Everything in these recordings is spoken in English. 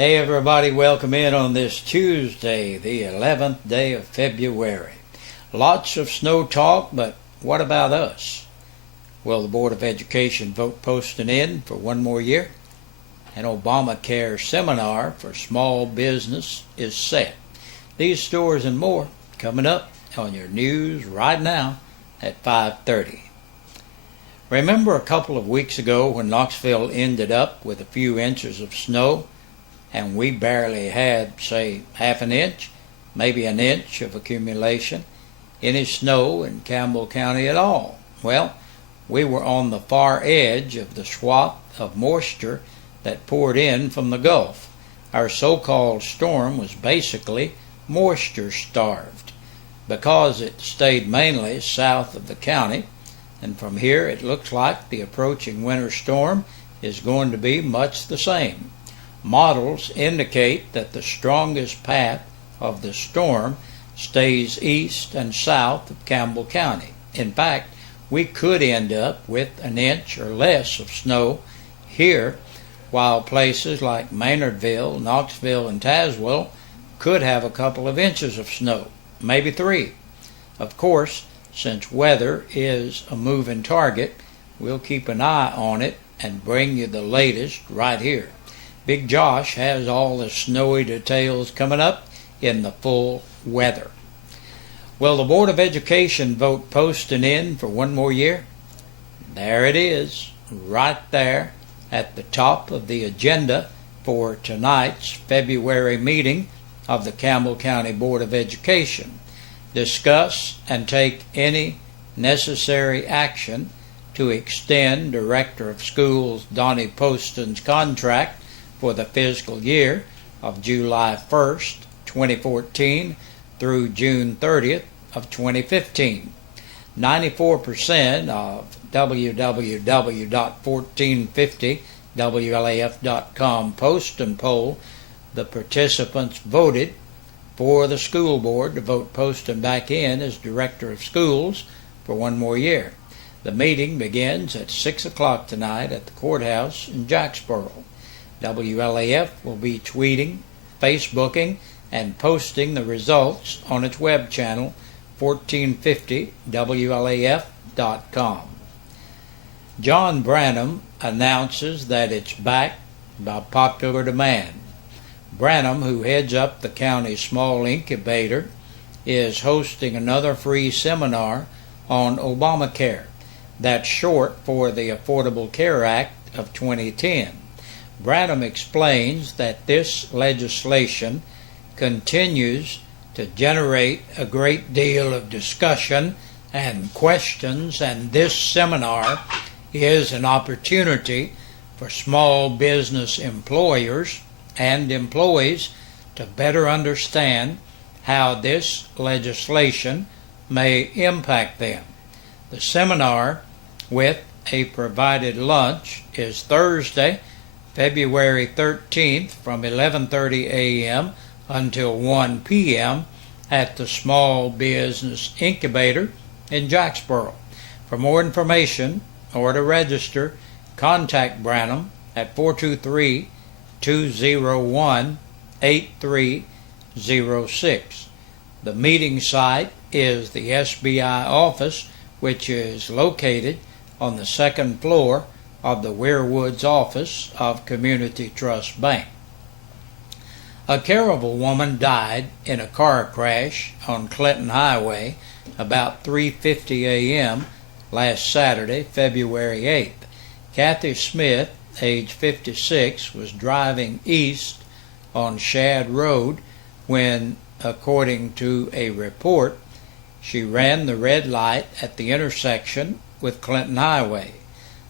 Hey everybody, welcome in on this Tuesday, the 11th day of February. Lots of snow talk, but what about us? Well, the Board of Education vote posting in for one more year. An Obamacare seminar for small business is set. These stories and more coming up on your news right now at 5:30. Remember a couple of weeks ago when Knoxville ended up with a few inches of snow? And we barely had, say, half an inch, maybe an inch of accumulation, any snow in Campbell County at all. Well, we were on the far edge of the swath of moisture that poured in from the Gulf. Our so-called storm was basically moisture-starved because it stayed mainly south of the county, and from here it looks like the approaching winter storm is going to be much the same. Models indicate that the strongest path of the storm stays east and south of Campbell County. In fact, we could end up with an inch or less of snow here, while places like Maynardville, Knoxville, and Tazewell could have a couple of inches of snow, maybe 3. Of course, since weather is a moving target, we'll keep an eye on it and bring you the latest right here. Big Josh has all the snowy details coming up in the full weather. Will the Board of Education vote posting in for one more year? There it is, right there at the top of the agenda for tonight's February meeting of the Campbell County Board of Education. Discuss and take any necessary action to extend Director of Schools Donnie Poston's contract for the fiscal year of July 1st, 2014 through June 30th of 2015. 94% of www.1450WLAF.com Poston poll, the participants voted for the school board to vote Poston back in as Director of Schools for one more year. The meeting begins at 6 o'clock tonight at the courthouse in Jacksboro. WLAF will be tweeting, Facebooking, and posting the results on its web channel, 1450WLAF.com. John Branham announces that it's back by popular demand. Branham, who heads up the county's small incubator, is hosting another free seminar on Obamacare. That's short for the Affordable Care Act of 2010. Branham explains that this legislation continues to generate a great deal of discussion and questions, and this seminar is an opportunity for small business employers and employees to better understand how this legislation may impact them. The seminar, with a provided lunch, is Thursday, February 13th from 11:30 a.m. until 1 p.m. at the Small Business Incubator in Jacksboro. For more information or to register, contact Branham at 423-201-8306. The meeting site is the SBI office, which is located on the second floor of the Weirwoods office of Community Trust Bank. A Caryville woman died in a car crash on Clinton Highway about 3:50 a.m. last Saturday, February 8th. Kathy Smith, age 56, was driving east on Shad Road when, according to a report, she ran the red light at the intersection with Clinton Highway.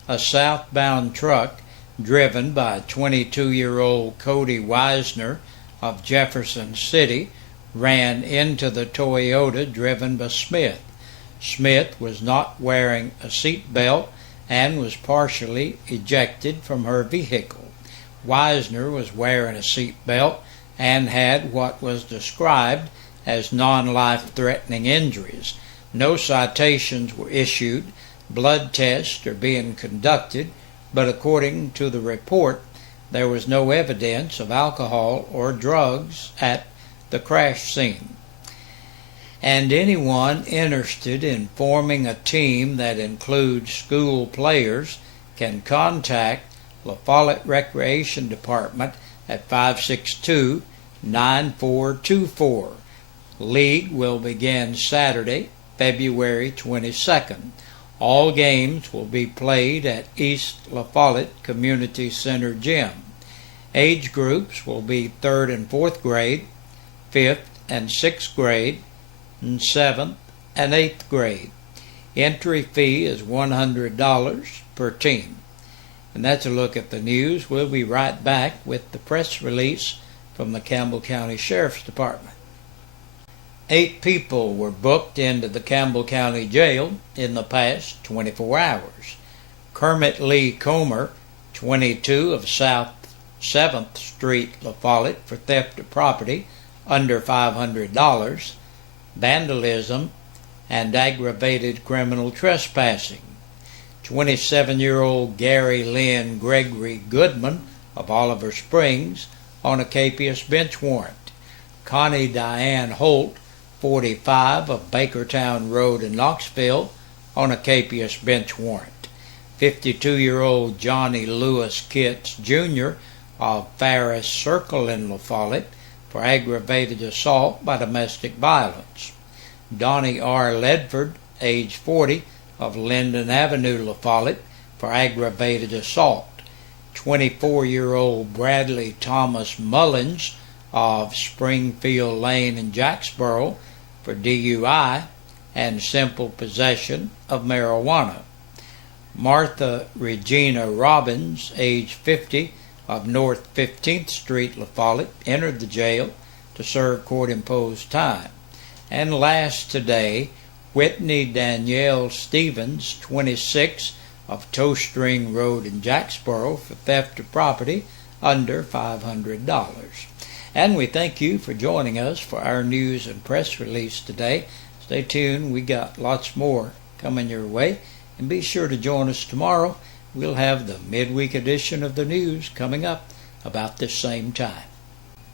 A southbound truck driven by 22-year-old Cody Wisner of Jefferson City ran into the Toyota driven by Smith. Smith was not wearing a seat belt and was partially ejected from her vehicle. Wisner was wearing a seat belt and had what was described as non-life-threatening injuries. No citations were issued. Blood tests are being conducted, but according to the report, there was no evidence of alcohol or drugs at the crash scene. And anyone interested in forming a team that includes school players can contact La Follette Recreation Department at 562-9424. League will begin Saturday, February 22nd. All games will be played at East La Follette Community Center Gym. Age groups will be 3rd and 4th grade, 5th and 6th grade, and 7th and 8th grade. Entry fee is $100 per team. And that's a look at the news. We'll be right back with the press release from the Campbell County Sheriff's Department. 8 people were booked into the Campbell County Jail in the past 24 hours. Kermit Lee Comer, 22, of South 7th Street, La Follette, for theft of property under $500, vandalism, and aggravated criminal trespassing. 27-year-old Gary Lynn Gregory Goodman of Oliver Springs on a capious bench warrant. Connie Diane Holt, 45, of Bakertown Road in Knoxville, on a capious bench warrant. 52-year-old Johnny Lewis Kitts, Jr. of Farris Circle in La Follette for aggravated assault by domestic violence. Donnie R. Ledford, age 40, of Linden Avenue, La Follette, for aggravated assault. 24-year-old Bradley Thomas Mullins of Springfield Lane in Jacksboro for DUI and simple possession of marijuana. Martha Regina Robbins, age 50, of North 15th Street, La Follette, entered the jail to serve court-imposed time. And last today, Whitney Danielle Stevens, 26, of Toe String Road in Jacksboro, for theft of property under $500. And we thank you for joining us for our news and press release today. Stay tuned. We got lots more coming your way. And be sure to join us tomorrow. We'll have the midweek edition of the news coming up about this same time.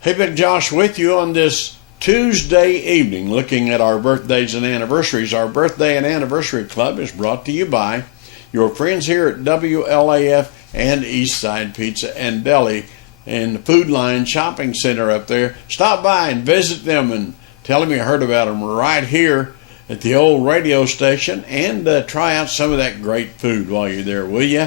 Hey, Big Josh with you on this Tuesday evening, looking at our birthdays and anniversaries. Our Birthday and Anniversary Club is brought to you by your friends here at WLAF and Eastside Pizza and Deli in the Food Line Shopping Center up there. Stop by and visit them and tell them you heard about them right here at the old radio station, and try out some of that great food while you're there, will you?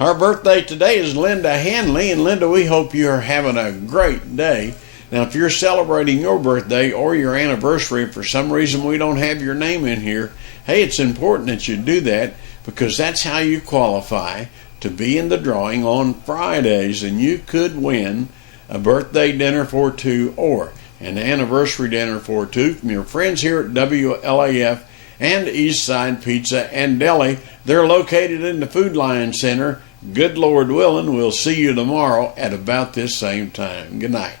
Our birthday today is Linda Hanley, and Linda, we hope you're having a great day. Now, if you're celebrating your birthday or your anniversary, for some reason we don't have your name in here, hey, it's important that you do that, because that's how you qualify to be in the drawing on Fridays, and you could win a birthday dinner for 2 or an anniversary dinner for 2 from your friends here at WLAF and Eastside Pizza and Deli. They're located in the Food Line Center. Good Lord willing, we'll see you tomorrow at about this same time. Good night.